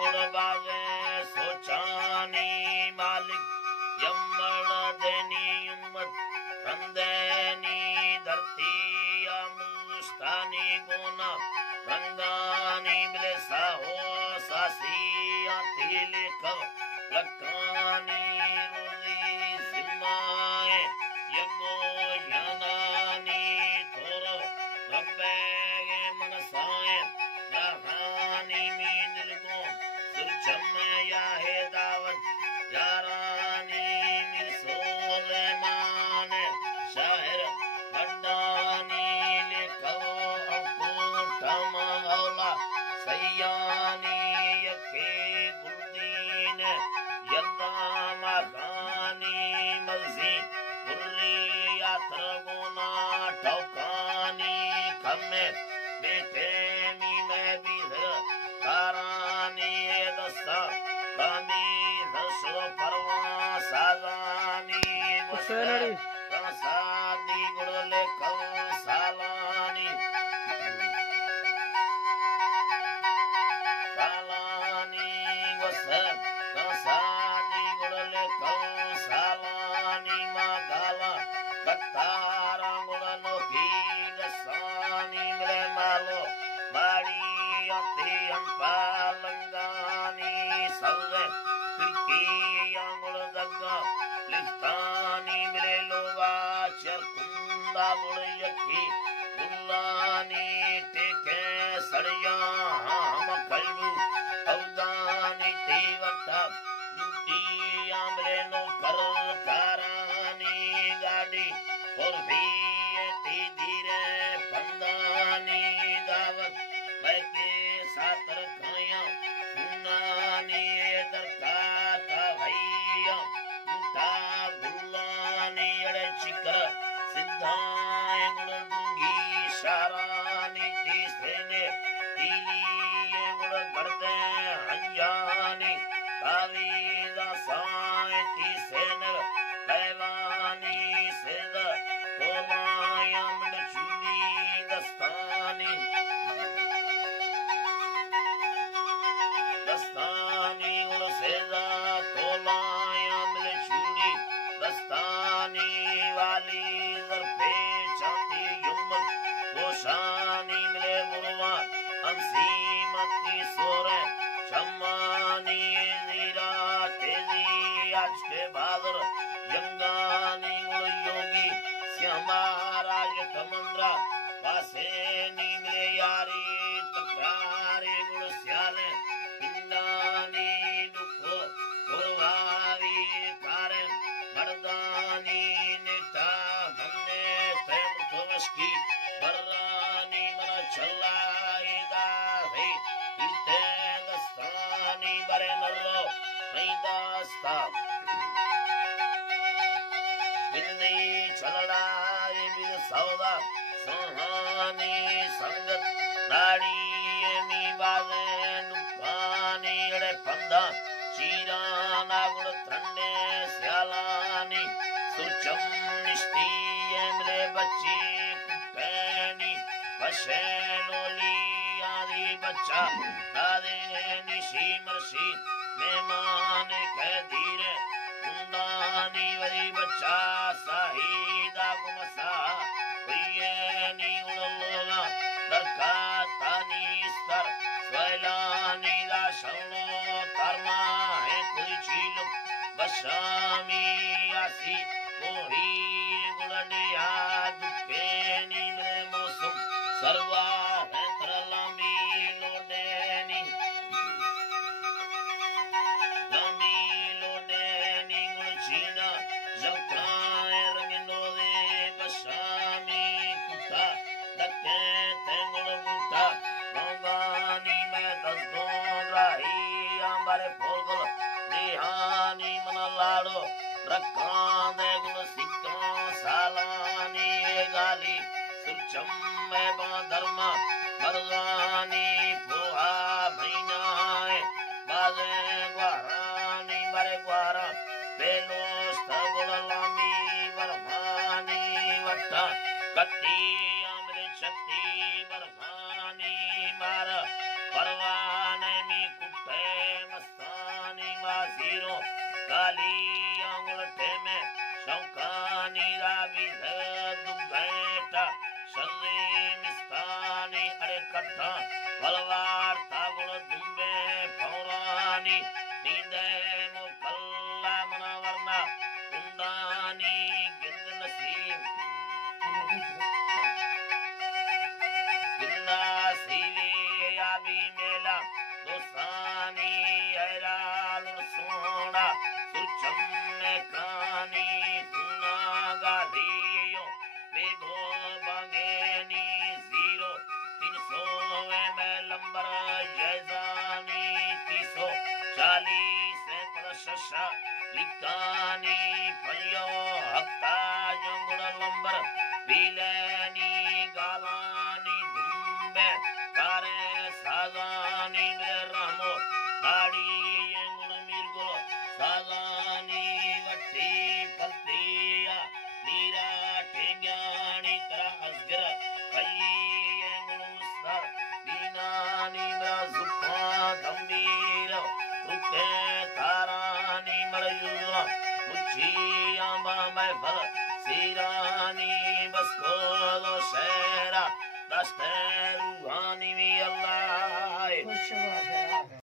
गुण बाजे सोचानी मालिक यमण देनी उम्मत रंदेनी धरती अमुस्तानी गुना रंगानी मिले साहो सासी आती लिखव लकानी रोजी जिम्माए यगो यानानी थोरो रब्बे मनसाए याहानी मी दिल को सुरचम या है दावत यारानी मिर सोलेमान शाहिर बड्डानी लिखो अंकुटम औला सयानी यके गुलदीन यल्दा मगानी मलजी गुर्री यात्रगुना ठौकानी खम्मे बेटे मी मैं भी तारानी दस्ता कामी दसो परवा सागानी कुशलड़ी सादी गुड़ले कव सालानी सालानी वसर सादी गुड़ले कव सालानी मागाला कतारा गुड़नो हील सानी मेरे मालो माड़ी अति अंपालंगानी सल्ले तिरकी आंगुल दग्गा लिफ्तानी मेरे लोगा चरकुंदा गुड़ यकी दुल्लानी टेके सड़िया हम कल्लू अवदानी तीवटा लुटी आमरे नो कर कारानी गाड़ी और भी धीरे पंदानी दावत मैं के साथ रखाया सुनानी दरकाता भैया उठा गुल्लानी अड़े चिकर सिद्धाए गुण दूंगी शारानी तीसरे ने तीली गुण गर्दे हंजानी कावीदा साए तीसरे ने पैवानी सिद तोलाया मिडचुनी दस्तानी दस्तानी उड़ सेदा तोलाया मिडचुनी दस्तानी वाली जरफे चांदी युम्मत गोशानी मिले बुरवा अंसीमती सोरे शम्मानी नीरा तेजी आज के बादर यंगानी उड़ योगी श्यामाराज तमंद्रा पासे नी मिले यारी तकरारे गुड़ स्याले पिंडानी दुखो गुरवारी कारे मर्दानी नेता हमने प्रेम थोमस्की बर्रानी मना चलाएगा है इर्ते दस्तानी बरे नल्लो मैदास्ता बिंदी चलड़ाए बिल सौदा सुहानी संगत नाड़ी मी बाजे नुकानी अड़े पंदा चीराना गुण त्रंडे स्यालानी सुचम निष्ठी एमले बच्ची कुटैनी वशेलोली आदि बच्चा दादे निशी मर्शी मेहमान कह धीरे कुंडानी वरी बच्चा साहिदा गुमसा हुईनी उड़लोला दरकातानी स्तर स्वैलानी दा शवनो तरमा है कोई चीलो बशामी आसी मोही गुणडिया दुखेनी में मौसम सर्वा है तरलामी लोडेनी लामी लोडेनी गुणचीना जकाए रंगनो दे बशामी कुत्ता दके तेंगुण बूटा गंगानी में दस राही आंबारे फोगल देहानी मन लाड़ो रखाने गुण सिक्का सालानी गाली सुचम में धर्मा मर्दानी फुआ महीनाए बाजे ग्वारानी बरे ग्वारा बेलोस्त गुलामी बरमानी वट्टा कट्टी आमले छत्ती बरमानी मार परवाने मी कुट्टे काली अंगुलठे में शौकानी रावी दुगैटा शल्ली मिस्तानी अरे कट्ठा बलवार तागुल दुम्बे भौरानी नींदे मुकल्ला मनवरना कुंदानी गिंद नसीब गिंदा सीवी याबी मेला दोसानी ऐराल सोना सुचम में कानी सुना गालियो बेगो बंगेनी 0300 में लंबर जैजानी 340 प्रशंसा लिखानी फलियो हफ्ता जंगल लंबर बिलेनी गालानी दुम्बे कारे साजानी मेरे रामो गाड़ी